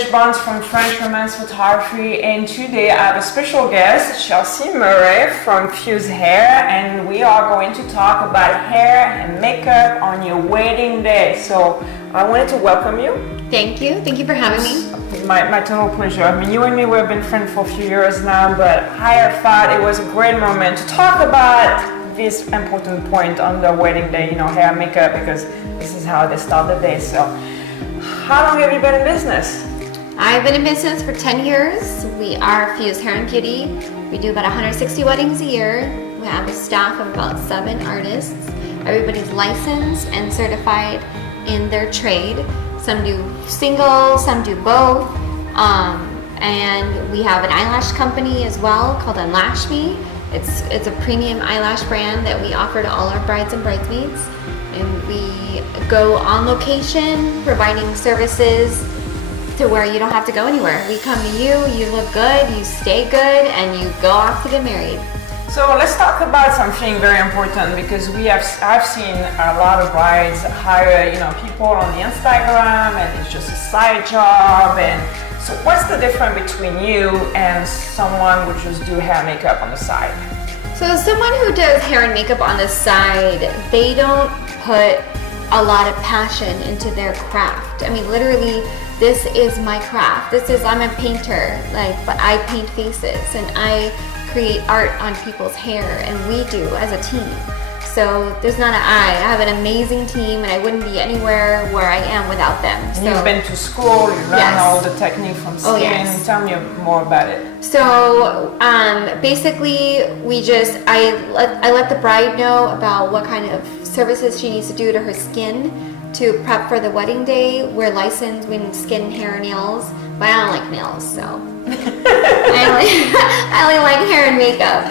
Nadege Barnes from French Romance Photography, and today I have a special guest, Chelsea Murray from Fuse Hair, and we are going to talk about hair and makeup on your wedding day. So I wanted to welcome you. Thank you. Thank you for having me. My total pleasure. I mean, you and me, we've been friends for a few years now, but I thought it was a great moment to talk about this important point on the wedding day, hair and makeup, because this is how they start the day. So how long have you been in business? I've been in business for 10 years. We are Fuse Hair and Beauty. We do about 160 weddings a year. We have a staff of about 7 artists. Everybody's licensed and certified in their trade. Some do single, some do both. And we have an eyelash company as well called Unlash Me. It's a premium eyelash brand that we offer to all our brides and bridesmaids. And we go on location, providing services to where you don't have to go anywhere. We come to you, you look good, you stay good, and you go off to get married. So let's talk about something very important, because I've seen a lot of brides hire people on the Instagram, and it's just a side job. And so what's the difference between you and someone who just do hair and makeup on the side? So someone who does hair and makeup on the side, they don't put a lot of passion into their craft. I mean, literally, this is my craft. I'm a painter, but I paint faces and I create art on people's hair, and we do as a team. So there's not an I have an amazing team, and I wouldn't be anywhere where I am without them. And you've been to school, you learned all the technique from skin. Oh, yes. Tell me more about it. So basically, I let the bride know about what kind of services she needs to do to her skin to prep for the wedding day. We're licensed in skin, hair, nails, but I don't like nails, so I only like hair and makeup.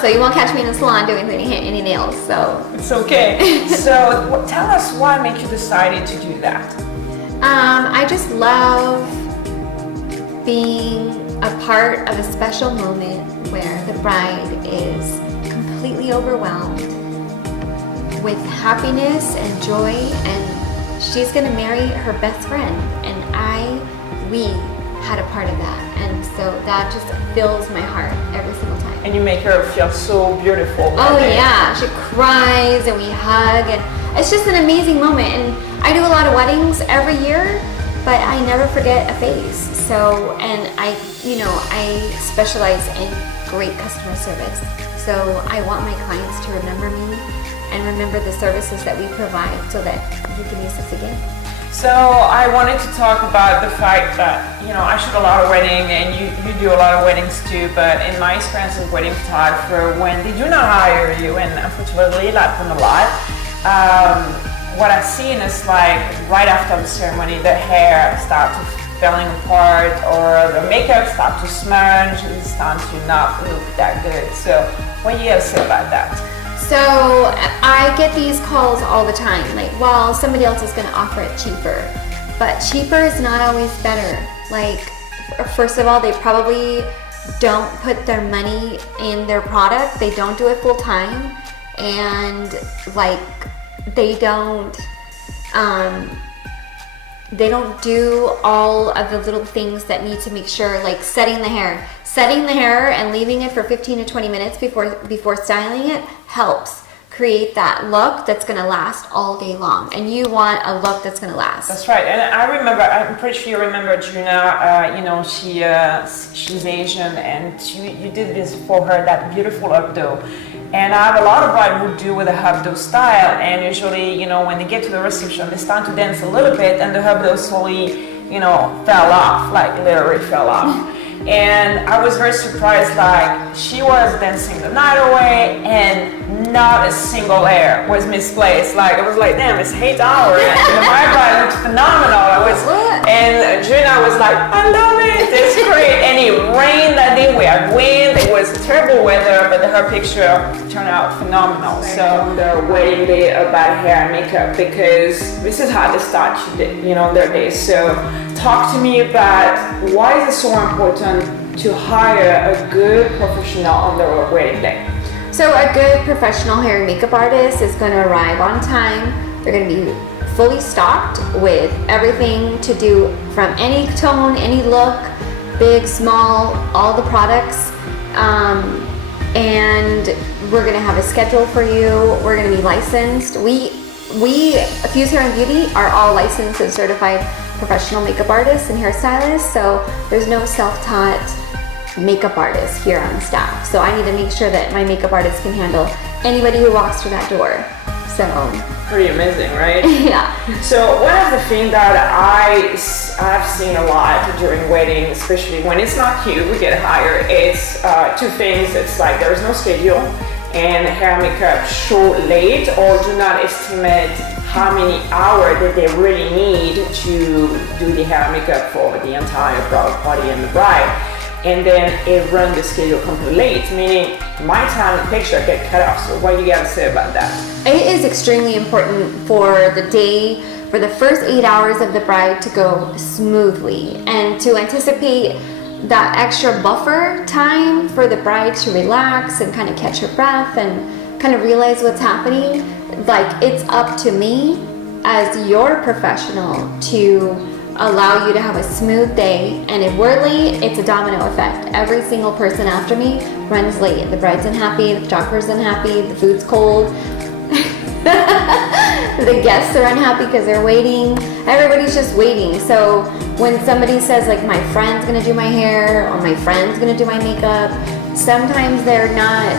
So you won't catch me in the salon doing any nails. So it's okay. So tell us what made you decided to do that. I just love being a part of a special moment where the bride is completely overwhelmed with happiness and joy, and she's gonna marry her best friend, and we had a part of that, and so that just fills my heart every single time. And you make her feel so beautiful. Oh yeah, she cries and we hug, and it's just an amazing moment. And I do a lot of weddings every year, but I never forget a face. So, and I specialize in great customer service. So I want my clients to remember me and remember the services that we provide, so that you can use us again. So I wanted to talk about the fact that, I shoot a lot of weddings, and you do a lot of weddings too, but in my experience as a wedding photographer, when they do not hire you, and unfortunately that happens a lot, what I've seen is right after the ceremony, the hair starts falling apart, or the makeup starts to smudge, and it starts to not look that good. So what do you have to say about that? So I get these calls all the time, somebody else is going to offer it cheaper, but cheaper is not always better. First of all, they probably don't put their money in their product. They don't do it full time, and they don't do all of the little things that need to make sure, setting the hair and leaving it for 15 to 20 minutes before styling it helps create that look that's going to last all day long, and you want a look that's going to last. That's right. And I'm pretty sure you remember Juna. She's Asian, and you did this for her, that beautiful updo. And I have a lot of brides who do with a updo style, and usually, when they get to the reception, they start to dance a little bit, and the updo slowly, fell off, literally fell off. And I was very surprised, she was dancing the night away, and not a single hair was misplaced. I was damn, it's 8 hours, and my bride looked phenomenal. And Juna was I love it, it's great. And it rained that day, we had wind, it was terrible weather, but her picture turned out phenomenal. So the wedding day about hair and makeup, because this is how they start their day. So talk to me about why is it so important to hire a good professional on their wedding day. So a good professional hair and makeup artist is going to arrive on time. They're going to be fully stocked with everything to do from any tone, any look, big, small, all the products. And we're gonna have a schedule for you. We're gonna be licensed. We Fuse Hair and Beauty are all licensed and certified professional makeup artists and hairstylists, so there's no self-taught makeup artist here on staff. So I need to make sure that my makeup artist can handle anybody who walks through that door. So pretty amazing, right? yeah. So one of the things that I've seen a lot during weddings, especially when it's not you who get hired, it's two things. It's like there's no schedule and hair and makeup show late or do not estimate how many hours that they really need to do the hair and makeup for the entire party and the bride. And then it runs the schedule completely late, meaning my time and picture get cut off. So what do you got to say about that? It is extremely important for the day, for the first 8 hours of the bride to go smoothly and to anticipate that extra buffer time for the bride to relax and kind of catch her breath and kind of realize what's happening. Like, it's up to me as your professional to allow you to have a smooth day, and if we're late, it's a domino effect. Every single person after me runs late. The bride's unhappy, the photographer's unhappy, the food's cold, the guests are unhappy because they're waiting. Everybody's just waiting. So when somebody says like my friend's gonna do my hair or my friend's gonna do my makeup, sometimes they're not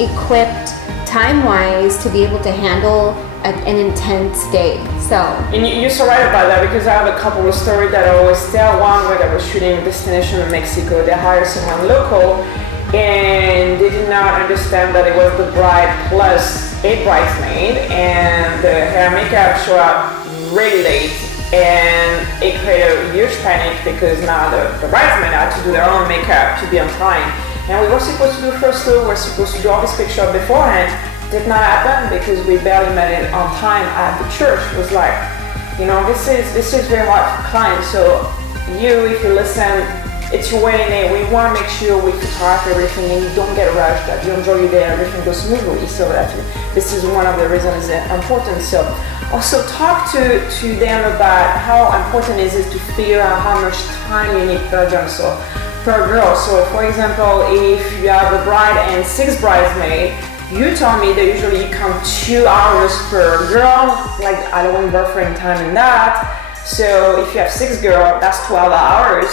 equipped time-wise to be able to handle an intense day. So, and you're so right about that, because I have a couple of stories that I always tell. One where I was shooting a destination in Mexico, they hired someone local and they did not understand that it was the bride plus a bridesmaid, and the hair and makeup showed up really late, and it created a huge panic because now the bridesmaid had to do their own makeup to be on time. And we were supposed to do first look, we were supposed to do all this picture beforehand. Did not happen because we barely made it on time at the church. It was like, you know, this is very hard for clients. So you, if you listen, it's your wedding day. We want to make sure we photograph everything and you don't get rushed, that you enjoy your day and everything goes smoothly. So this is one of the reasons it's important. So also talk to them about how important it is to figure out how much time you need per girl. So per girl. So for example, if you have a bride and 6 bridesmaids, you told me that usually you count 2 hours per girl. Like, I don't want buffering time in that. So if you have 6 girls, that's 12 hours.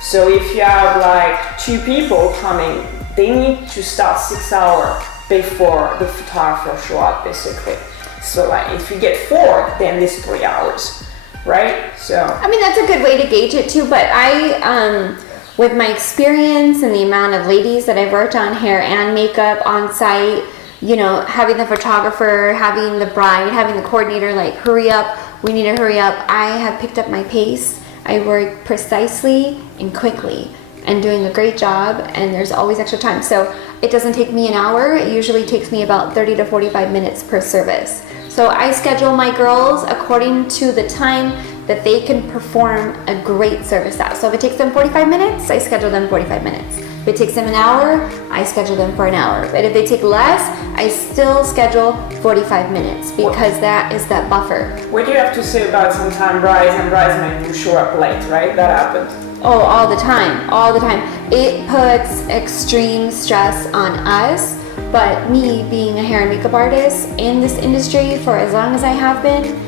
So if you have like 2 people coming, they need to start 6 hours before the photographer show up, basically. So like if you get 4, then it's 3 hours, right? So I mean, that's a good way to gauge it too, but I with my experience and the amount of ladies that I've worked on hair and makeup on site, you know, having the photographer, having the bride, having the coordinator, like, hurry up, we need to hurry up. I have picked up my pace. I work precisely and quickly and doing a great job, and there's always extra time. So it doesn't take me an hour. It usually takes me about 30 to 45 minutes per service. So I schedule my girls according to the time that they can perform a great service at. So if it takes them 45 minutes, I schedule them 45 minutes. If it takes them an hour, I schedule them for an hour. But if they take less, I still schedule 45 minutes because that is that buffer. What do you have to say about sometimes brides and bridesmaids who show up late, right? That happens. Oh, all the time, all the time. It puts extreme stress on us, but me being a hair and makeup artist in this industry for as long as I have been,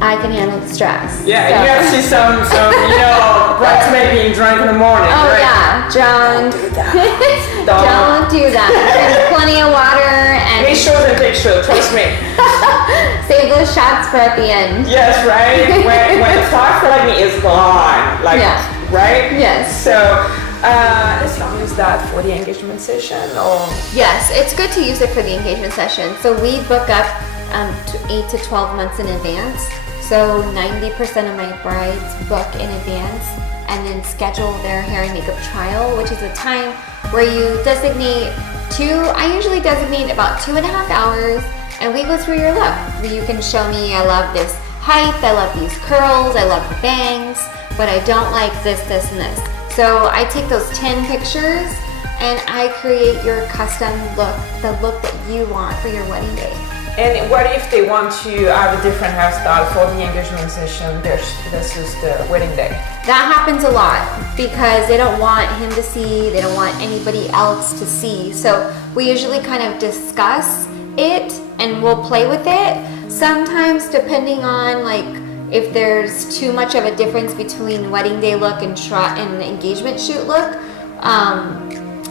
I can handle the stress. Yeah, so. and you have to see some you know, bridesmaid being drunk in the morning, oh, right? Yeah, drunk. Don't do that. Drink plenty of water and Make sure they take show, trust me. save those shots for at the end. Yes, right? When the talk like me is gone, like, Yeah. right? Yes. So, let's not use that for the engagement session, or Yes, it's good to use it for the engagement session. So we book up to 8 to 12 months in advance. So 90% of my brides book in advance and then schedule their hair and makeup trial, which is a time where you designate I usually designate about 2.5 hours, and we go through your look. You can show me, I love this height, I love these curls, I love the bangs, but I don't like this, this, and this. So I take those 10 pictures and I create your custom look, the look that you want for your wedding day. And what if they want to have a different hairstyle for the engagement session versus the wedding day? That happens a lot because they don't want him to see, they don't want anybody else to see. So we usually kind of discuss it and we'll play with it. Sometimes depending on like if there's too much of a difference between wedding day look and engagement shoot look,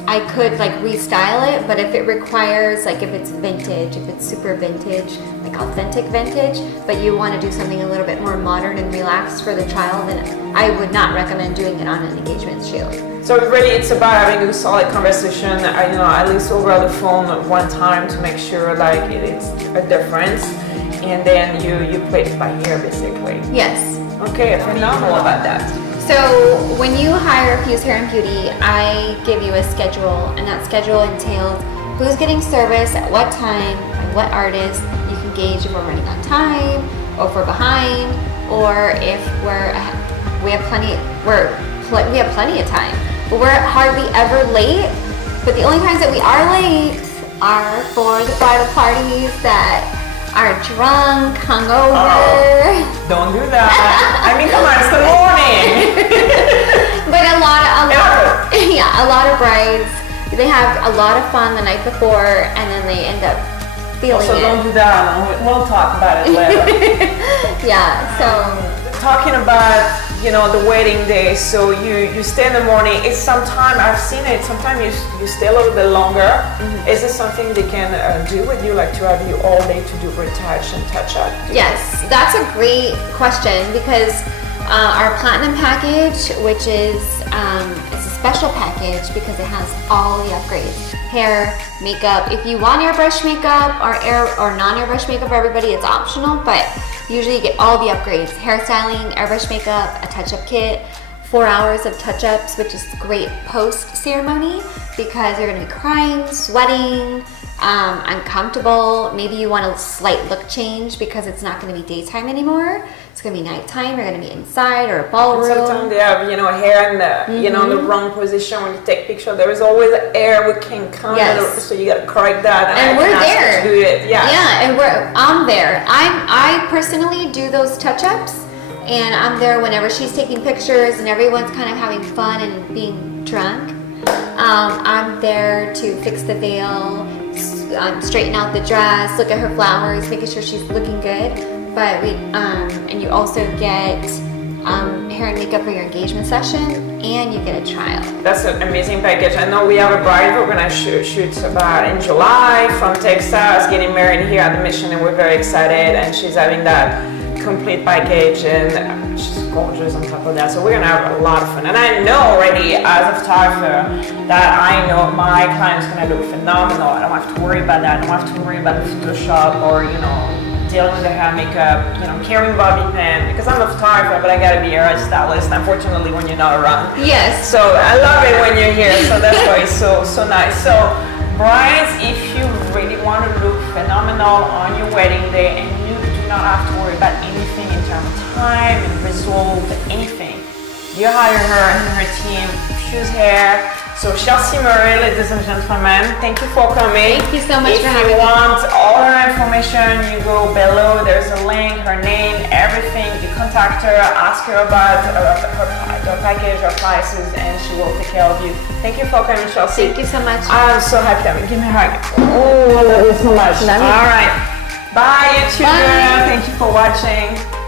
I could like restyle it, but if it requires, like if it's vintage, if it's super vintage, like authentic vintage, but you want to do something a little bit more modern and relaxed for the child, then I would not recommend doing it on an engagement shoot. So really it's about having a solid conversation, at least over the phone one time to make sure like it's a difference, and then you play it by ear basically. Yes. Okay, phenomenal about that. So when you hire Fuse Hair and Beauty, I give you a schedule, and that schedule entails who's getting service at what time and what artist. You can gauge if we're running on time, or if we're behind, or if we have plenty of time. But we're hardly ever late. But the only times that we are late are for the bridal parties that are drunk, hungover. Don't do that. I mean, come on, it's the morning. But a lot of brides, they have a lot of fun the night before, and then they end up feeling also, it. don't do that. We'll talk about it later. Yeah. So talking about the wedding day, so you stay in the morning. It's sometime I've seen it. Sometimes you stay a little bit longer. Mm-hmm. Is this something they can do with you, like to have you all day to do retouch and touch up? Yes, that's a great question because our platinum package, which is it's a special package because it has all the upgrades: hair, makeup. If you want airbrush makeup or non-airbrush makeup for everybody, it's optional, but usually you get all the upgrades: hairstyling, airbrush makeup, a touch-up kit, 4 hours of touch-ups, which is great post-ceremony because you're gonna be crying, sweating, uncomfortable. Maybe you want a slight look change because it's not gonna be daytime anymore. It's gonna be nighttime. You're gonna be inside or a ballroom. Sometimes they have, hair in the, the wrong position when you take pictures. There is always air we can come, so you gotta correct that. And we're there. To do it. Yeah, and I'm there. I personally do those touch-ups, and I'm there whenever she's taking pictures and everyone's kind of having fun and being drunk. I'm there to fix the veil, straighten out the dress, look at her flowers, making sure she's looking good. But and you also get hair and makeup for your engagement session, and you get a trial. That's an amazing package. I know we have a bride we're gonna shoot about in July from Texas, getting married here at the Mission, and we're very excited. And she's having that complete package, and she's gorgeous on top of that. So we're gonna have a lot of fun. And I know already as a photographer that I know my client's gonna look phenomenal. I don't have to worry about that. I don't have to worry about the Photoshop or dealing with the hair, makeup, carrying bobby pin, because I'm a photographer, but I gotta be a hairstylist, unfortunately, when you're not around. Yes. So I love it when you're here, so that's why it's so nice. So brides, if you really want to look phenomenal on your wedding day and you do not have to worry about anything in terms of time and result, anything, you hire her and her team, Fuse Hair. So Chelsea Murray, ladies and gentlemen, thank you for coming. Thank you so much for having me. If you want all her information, you go below. There's a link, her name, everything. You contact her, ask her about her package, her prices, and she will take care of you. Thank you for coming, Chelsea. Thank you so much. I'm so happy. Give me a hug. Oh, I love you so much. All right. Bye, YouTube. Bye. Thank you for watching.